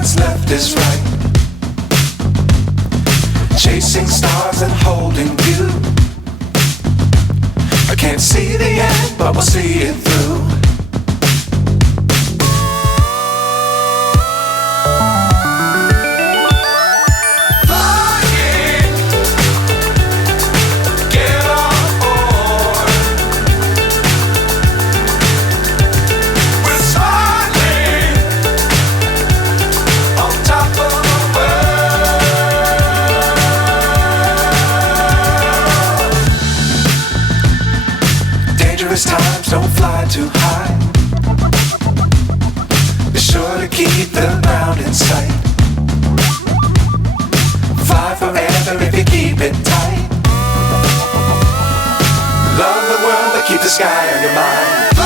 what's left is right. Chasing stars and holding you. I can't see the end, but we'll see it through. Times don't fly too high. Be sure to keep the ground in sight. Fly forever if you keep it tight. Love the world but keep the sky on your mind.